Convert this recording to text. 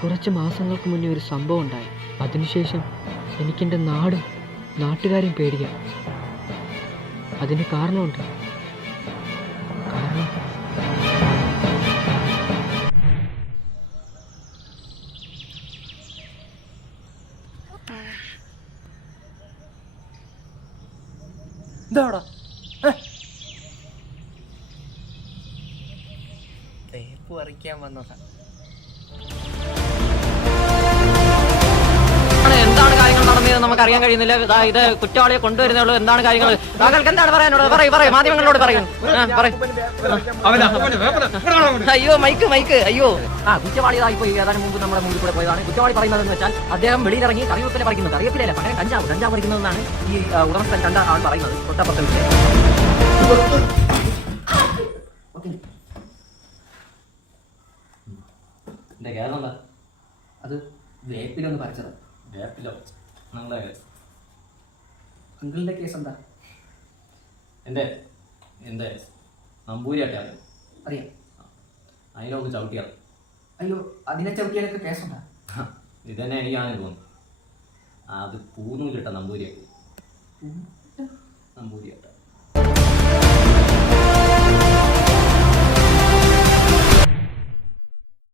കുറച്ച് മാസങ്ങൾക്ക് മുന്നേ ഒരു സംഭവം ഉണ്ടായി. അതിനുശേഷം എനിക്കെൻ്റെ നാടും നാട്ടുകാരും പേടിക്കാം. അതിന് കാരണമുണ്ട്. കാരണം എന്താടാ തേപ്പ് പറിക്കാൻ വന്നതാ. എന്താണ് കാര്യങ്ങൾ നടന്നത് നമുക്ക് അറിയാൻ കഴിയുന്നില്ല. ഇത് കുറ്റവാളിയെ കൊണ്ടുവരുന്നുള്ളൂ. എന്താണ് കാര്യങ്ങൾ? താങ്കൾക്ക് എന്താണ് പറയാനുള്ളത്? പറയൂ, മാധ്യമങ്ങളോട് പറയൂ. അയ്യോ മൈക്ക് അയ്യോ. കുറ്റവാളിയായി പോയി. ഏതാനും മുമ്പ് നമ്മുടെ മുമ്പിൽ കൂടെ പോയതാണ്. കുറ്റവാളി പറയുന്നതെന്ന് വെച്ചാൽ അദ്ദേഹം വെളിയിലിറങ്ങി കറിവേപ്പില പറിക്കുന്നത്. കറിവേപ്പിലല്ല, പകരം കഞ്ചാവ് പറിക്കുന്നതെന്നാണ് ഈ ഉടമസ്ഥൻ കണ്ട ആൾ പറയുന്നത്. തൊട്ടപ്പുറത്തെ വിഷയം എന്റെ കേരളം എന്താ? അത് വേപ്പിലൊന്ന് പറിച്ചത്. വേപ്പിലോ? നിങ്ങളുടെ അങ്കിളിന്റെ കേസ് എന്താ? എൻ്റെ നമ്പൂരിയായിട്ടാണ് അറിയാം. അതിനൊന്ന് ചവിട്ടിയാൽ. അയ്യോ, അതിനെ ചവിട്ടിയാലൊക്കെ കേസുണ്ടാ? ഇതന്നെ എനിക്കാണെന്ന് തോന്നുന്നു. അത് പൂന്നൂലിട്ട നമ്പൂരിയാ. നമ്പൂരിയാട്ട